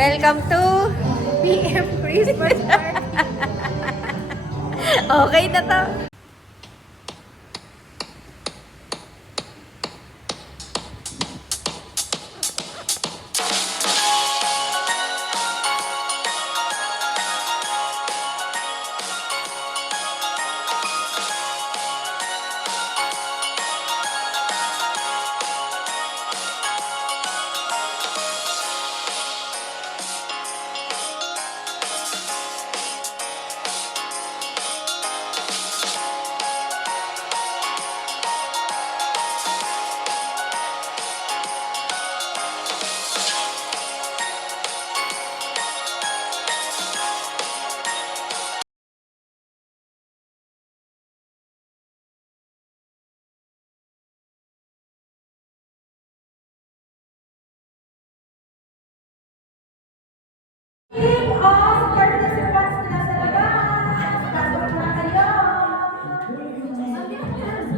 Welcome to PM Christmas party. Okay na to. Team of participants na sa labas. Pasok na kayo.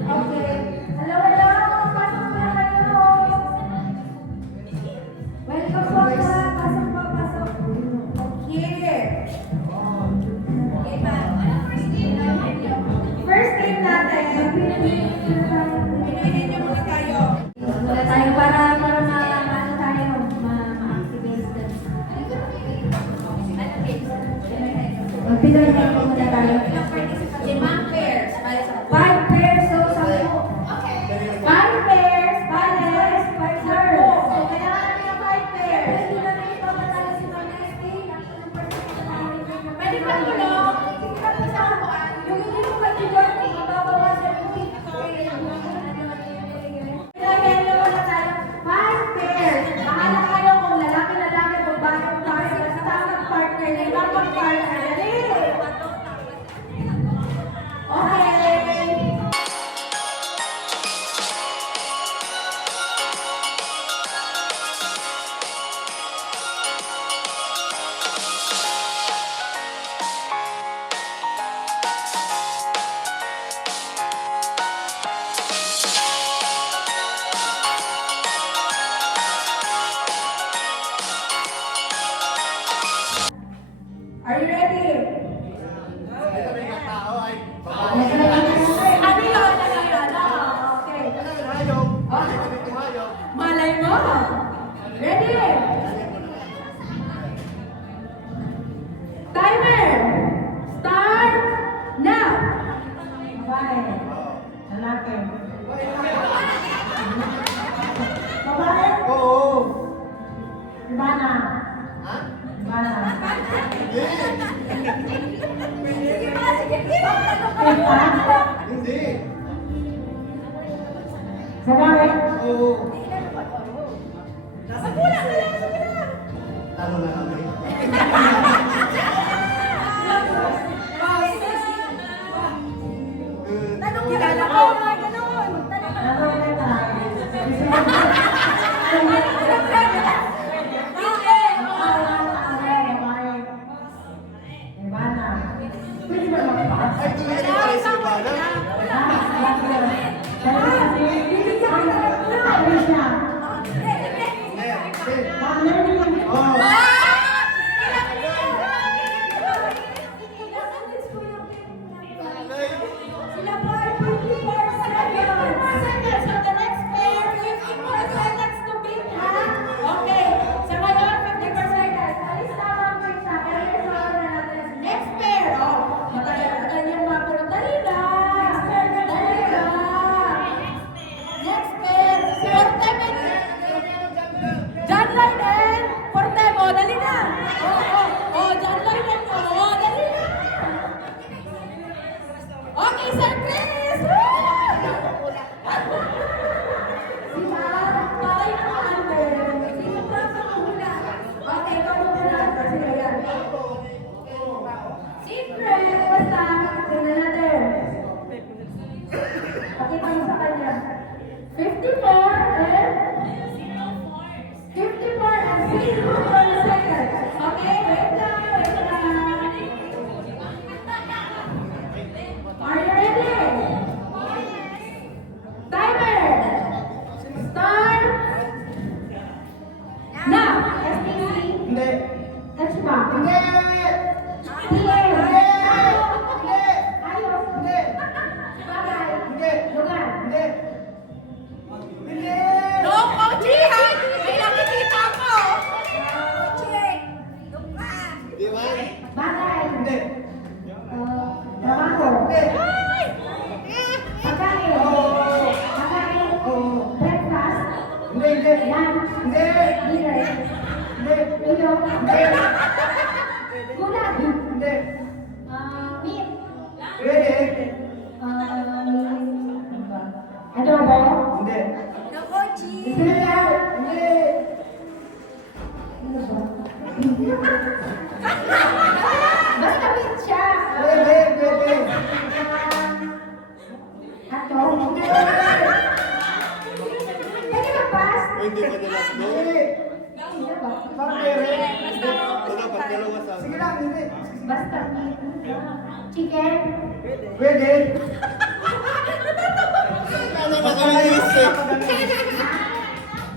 Okay. Hello, hello. Pasok na kayo. Welcome po sa pasok po, pasok. Okay. First game natin. Pinuhin niyo muna tayo. Muna tayo para maano tayo, ma-activate them. Mag-Pinoy tayo muna tayo. Limang pairs. 5 pairs. So, 10. 5 pairs. Bales. 5 girls. So, kailangan natin yung 5 pairs. Hindi natin ito matalo si Mama Esty. Pwede ba tulong? Yung hindi mo pag-tulong, mababawasan mo. Kailangan naman na tayo. 5 pairs. Bahala kayo kung lalaki o babae o babae. Basta mag-partner na iba mag-partner. Okay. Are you ready? Malay mo. Ready? Timer. Start now. Babae. Lalaki. Babae? Oo. Ibana. Ha? Ibana. Hindi. Babae? Oo. Nasa kulang na lang. Talo na kami. Tanong kilala ko. Ganon. Tanong Ay, tuloy na pala si Ivana. Oo. Sila po ay 54 seconds. So the next pair, 54 seconds to beat, ha? Okay. So ngayon, 54 seconds. Alis na mga po isa. Alis na natin. Next pair. Oh, matagal yung mga pero dali na. Dali na. Next pair. Forte. John Lydon. Forte mo. Dali na. Oh, John Lydon. Oh, dali na. Okay, Sir Chris! Si Mar, patay na ang Amber. Sino pa sa kahula? Okay, ikaw mo muna. Sige, yan. Secret! Basta, tingnan natin. Pakita mo sa kanya. 54 and 0 seconds. Okay, wait lang. Are you ready? Timer! Start! Now! SPC. Hindi. Lunchbox. Hindi! Tier. Hindi! Ayaw. Hindi! Bagay. Hindi! Lugar. Hindi! Hindi! No, Kochi, ha? May nakikita ko. Di ba? Bagay. Hindi! Trabaho. Hindi! Pagkain. Oo! Pagkain. Oo! Breakfast. Hindi! Hindi! Lunch. Hindi! Dinner. Hindi! Ulo. Hindi! Gulay. Hindi! Meat. Pwede! Adobo. Hindi! No, Kochi. Cereal. Hindi! Ano ba? Basta meat siya. Pwede! Pwede! Ato. Pwede ba pass? Hindi pa nila. Hindi! Hindi ba? Pagkere! Wala, pagdalawa sa... Sige lang, hindi! Basta meat. Chicken. Pwede! Ano ba kami naisip?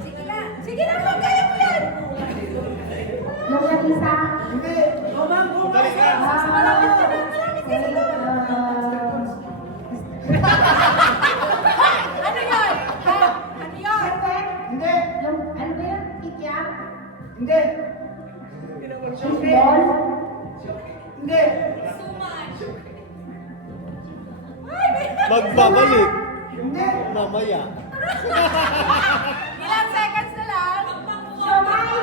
Sige na. Sige na, kung kaya mo yan. Longganisa. Hindi! Dali ka! Malapit ka na. Malapit ka na. Ano yun? Ha? Ano yun? Perfect. Hindi! Ano ba yun? Kikiam? Hindi! Fishball? Hindi! Magbabalik. Hindi! Mamaya. Ilang seconds na lang? Siomay?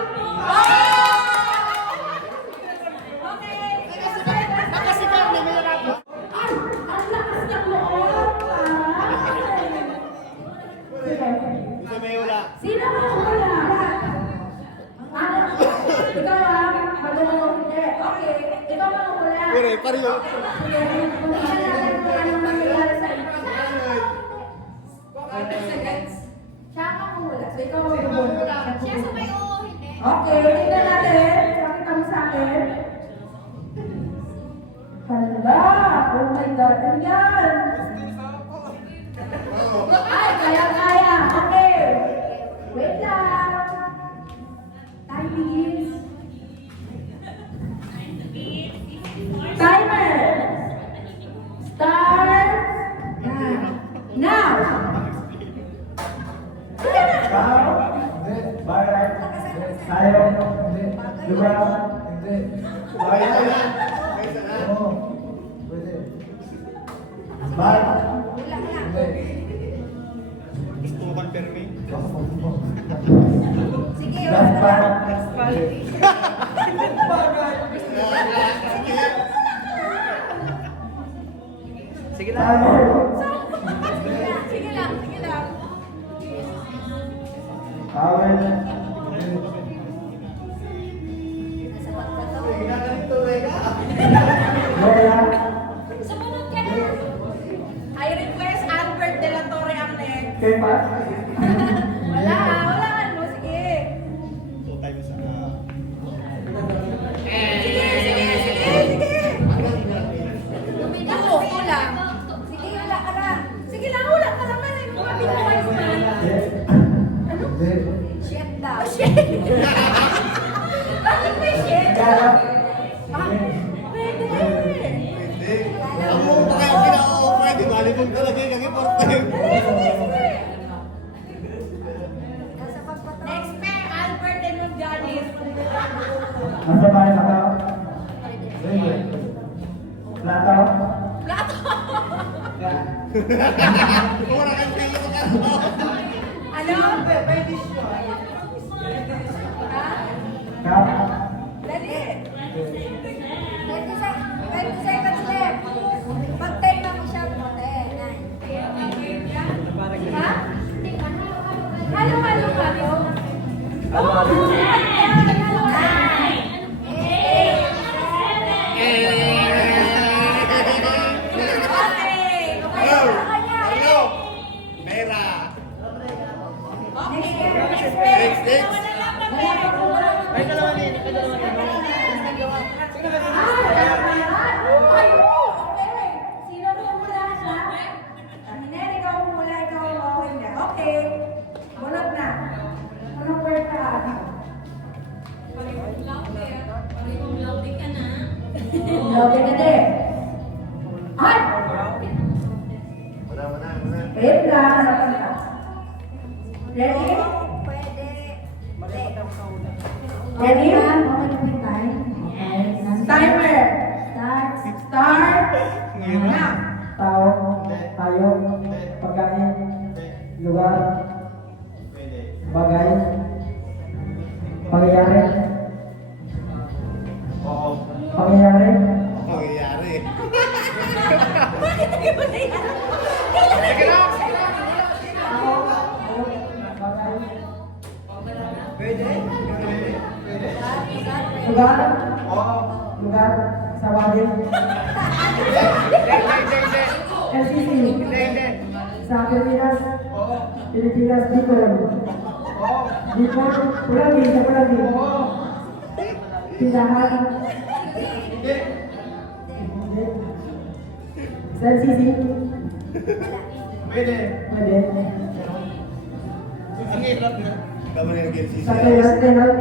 Okay. Kasi kami may rato. Ay! Ang lakas ng loob! Sige. Gusto may wala. Sino ang hula? Ano? Ikaw ang magandang hindi. Okay. Ikaw ang hula. Pure, pariyo. Sige. Tingnan natin kung anong mangyayari sa iyo. 5 seconds. Siya ang hula. So ikaw ang hula. Siya sabay oo, hindi. Okay. Tingnan natin. Pakita mo sa akin. Hala! Oh my God! Ano yan? Ay, kaya. Okay. Wait lang. Time begins. Timer. Start. Now. Sige na. Hindi! Bagay! Tayo! Hindi! Lugar! Hindi! Bagay na yan! Oo! Pwede! Bagay! Hindi! Gusto mo confirming? Sige, Gaspar! Sige Tayo! Sige lang, sige lang. Awit! Lola! Sumunod ka na. I request Albert de la Torre ang next. Kepa! Wala, wala mo. Sige. So tayo sa... Sige. Ako, hula. Sige, hula ka na. Sige lang, hula ka naman. Ay, kumapit mo kayo sa Hindi! shit daw. Shit. Bakit may shit? Kaya! Ah, pwede. Hindi. Alam mo ba kayo kina-offer? Di bali kong talaga yung first time. Sige. Next pair, Albert and Janis. Nasa bahay na tao? Hindi! Plato? Plato. Wala kang pilo ka. Ano? Ha? Cup? Dali. 20 seconds left. Pag-time na mo siya, puti. Ha? Halo-halo ka, no? Hello! Hello! Mera! Next pair. Lobe na din. Ay! Wala. Wait lang. Ready? Ready? Timer. Start. Now. Tao, tayo, pagkain, lugar, bagay, pangyayari, Oo. pangyayari, Pangyayari. lugar, lugar, sa wadin, LCC, sa Pilipinas, Pilipinas, Bicol, Bicol, Pulangi, sa Pulangi, tindahan, sa LCC, pwede, Tama na yung GLCC. sa Telas, tindahan,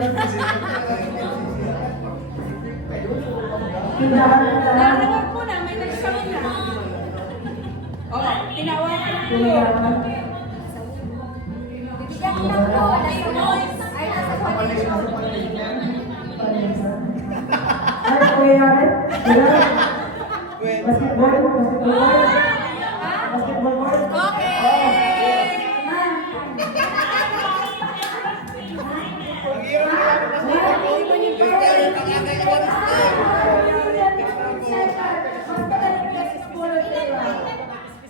Narinig mo na, may nagsabi na. Oh, tinawagan ko. tindahan, Bibigyan ko lang po. Ay, nasa coalition. ano pangyayari? Lugar, basketball, basketball, Okay!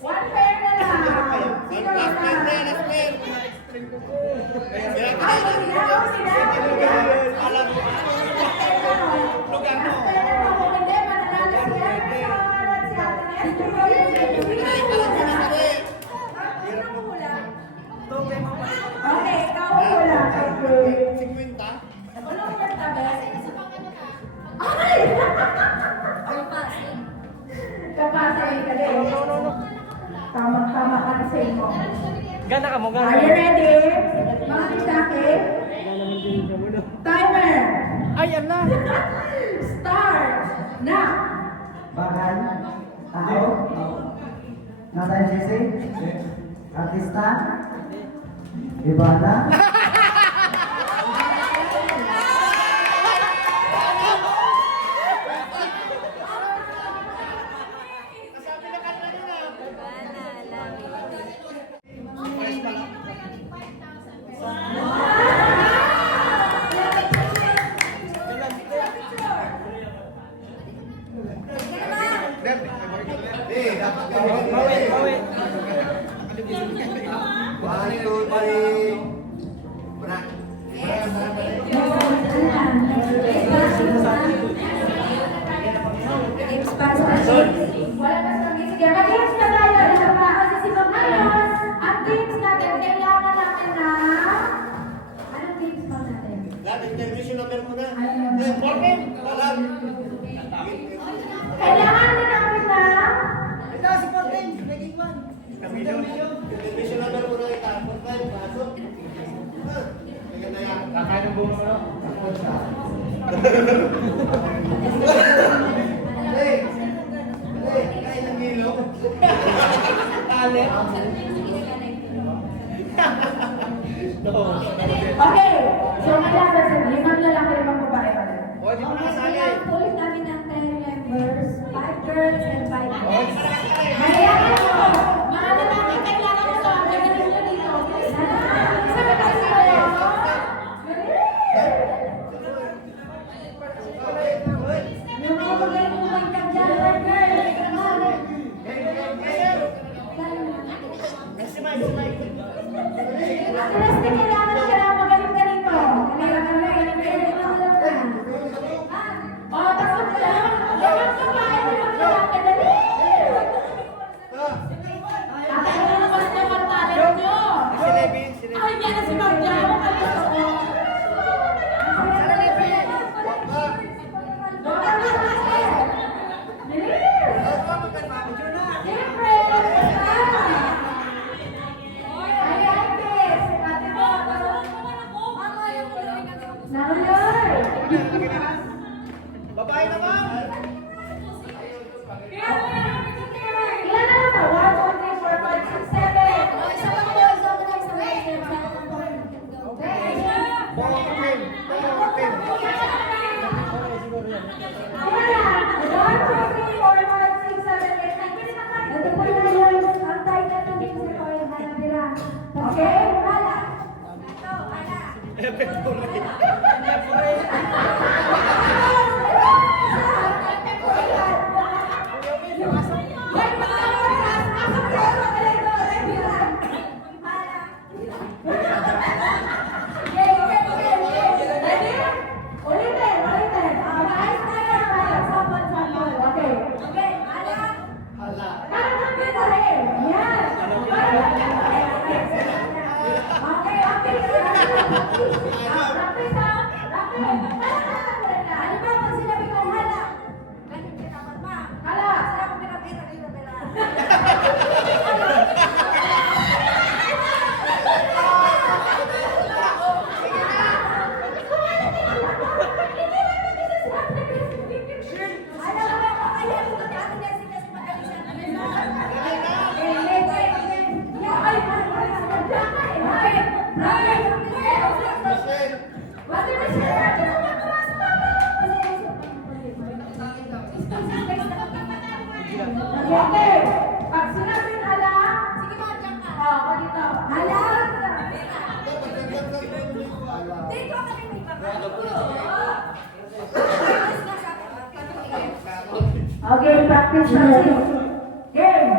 One pair na lang. Sino na? Ay, okay, ikaw hula. Okay. 50? Anong tabi? Ay! Kapasay ka din. Tama-tama ka sa mo. Gana ka mo, Are you ready? Mga kisake? Timer! Ay, na! Start! Now! Bahay, tao, nasa LCC, artista, ibada, Dapat bawi. 1, 2, 3. Berat. Wala pa sa music. Mag-games na tayo. Isa pa. Kasi si Pagmayos, ang games natin, kailangan natin na... Anong games pa natin? Lahat, intermission number muna. Ano? Lahat. Kailangan din namin na... Intermission number muna kita. Pagkain, pasok. Maganda yan. Kakain ng buong ano? Kain ng kilo. Tali. Okay. So, kailangan sa 5 lalaki, 5 babae pa rin. O, di mo nakasali. Kailangan ulit namin ng 10 members, 5 girls and 5 boys. Mayayain mo! Mga lalaki, kailangan mo sa magaling mo dito. Sabi tayo sa kayo. Yung mga magaling mo magtag dyan, 5 girls. At least kailangan magaling ka dito. Kailangan magaling ka dito. O, tapos ka lang. Dapat ka ba? Dapat ka lang. Kadali. At ano naman naman talent nyo? Ay, yan na si Marjano. Ay, totoo. Siyempre. Ay, Agnes. Ate mo. Naroy. Babae naman. Okay. Pag sinabing hala, sige mga dyan ka. Ako dito. Hala. Dito ka rin may Okay, practice natin. Game.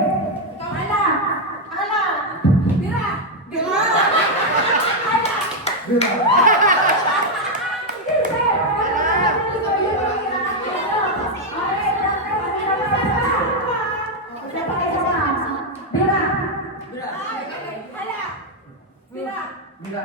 Hala. Hala. Bira. Bira. Hala.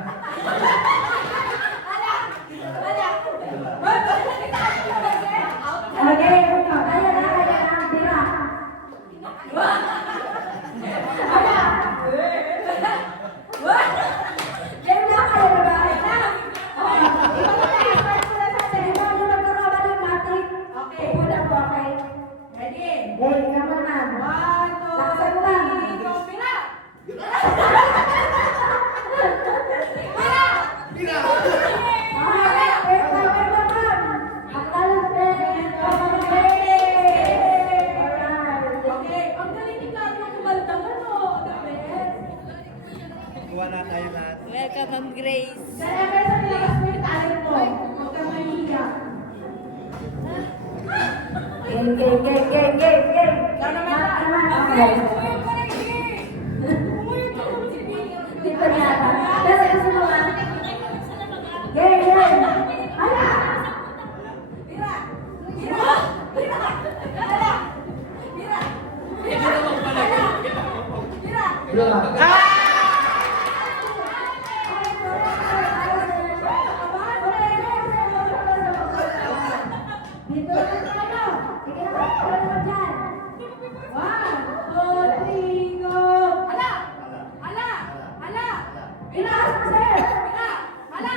Wala tayo lahat. Welcome, Ma'am Grace. Dito naman tayo. Sige na, wala naman dyan. 1, 2, 3, go! Hala! Hala! Hala! Bilas mo, sir! Bila! Hala!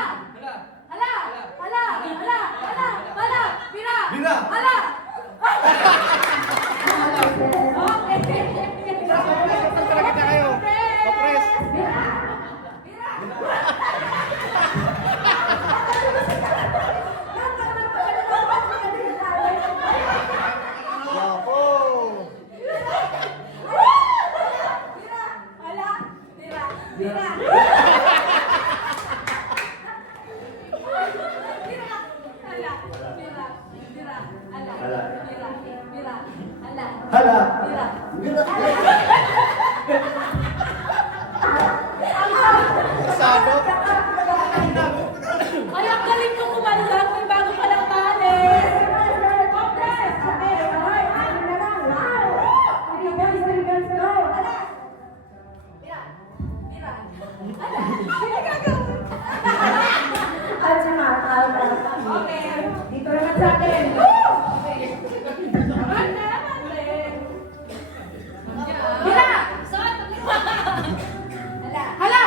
Hala! Hala! Hala! Hala! Hala! Bila! Bila! Hala! Okay. Talaga na kayo. Kapres. Bila! Bila! Yapo. Hala. Sado. Ay, ang galing ko kumaldag. May bago palang bales. Okay, dito naman sa atin. Naman din. Bila! Hala!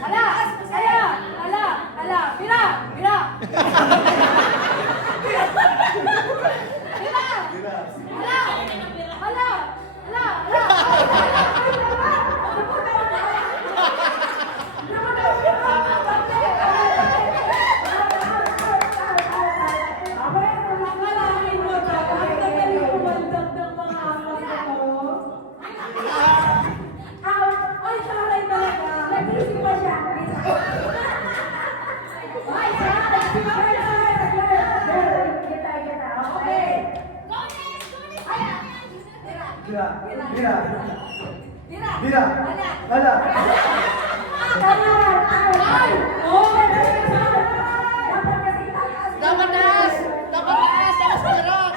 Hala! Hala! Hala! Hala! Bila! Bila! Bila! Hala! Hala! Hala! Hala! Bila. Bila. Bila. Hala. Dapat taas! Dapat taas! Taas na rock!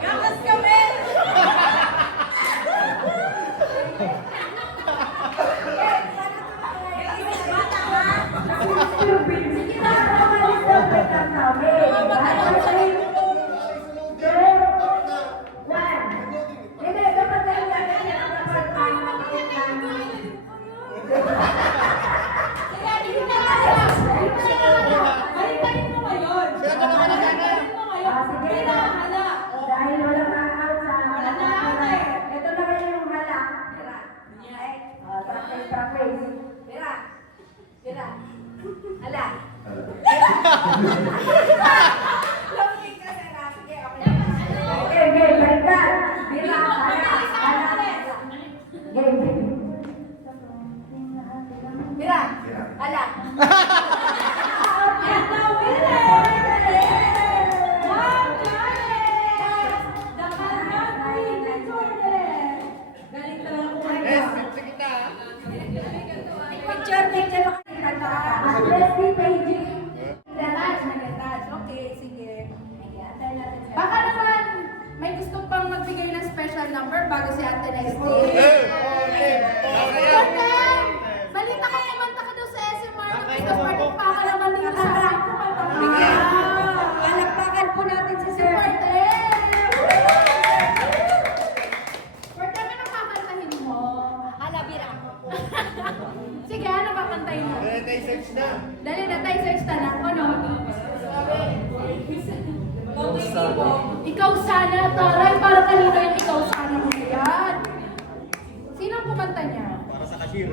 Gamas kami! Baka naman may gusto pang magbigay ng special number bago si Ate Nesty. Balita ka kumanta ka daw sa SMR. Tapos palakpakan naman dito sa Palakpakan po natin si Sir. Porte, ano nakakantahin mo? Halabira. Sige, ano kakantahin mo? Search na. Dali na tayo search na lang. Ano? Ikaw sana, taray. Para kanino yung ikaw sana mo yan? Sino ang kumanta niya? Para sa cashier.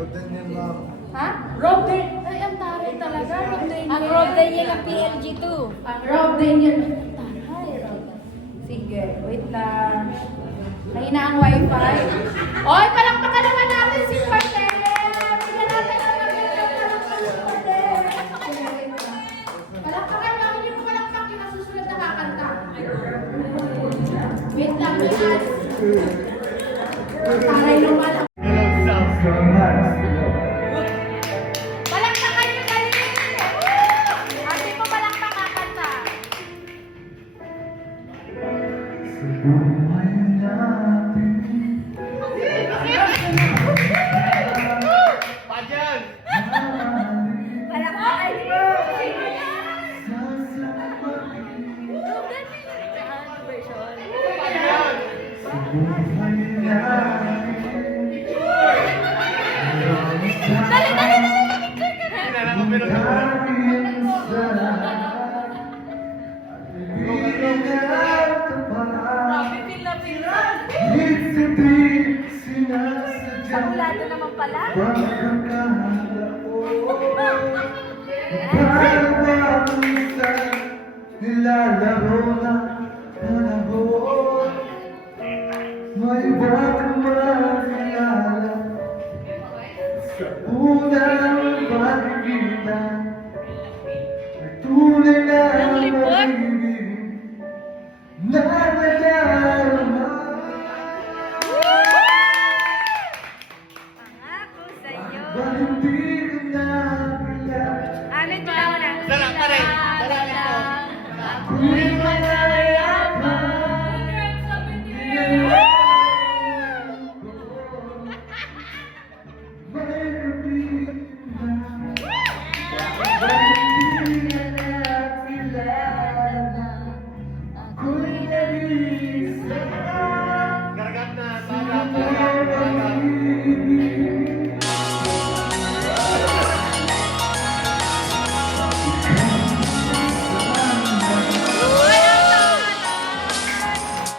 Ha? Rob Daniel. Ay, ang taray talaga. Rob Daniel. Ang Rob Daniel ng PLG2. Ang Rob Daniel. Taray, Rob. Sige, wait lang. Mahina ang wifi. Oy, palakpakan naman natin si Porte. Bigyan natin ang magandang palakpakan si Porte. Palakpakan lang. Hindi mo palakpak yung nasusunod na kakanta. Wait lang, guys. Taray ng palakpakan. Palakpakan nyo dali! Hindi mo palakpak kakanta. Pajan! Palakpakan nyo! Dali, dali, dali! Pakulado naman pala. Nilalaro na panahon, may bagong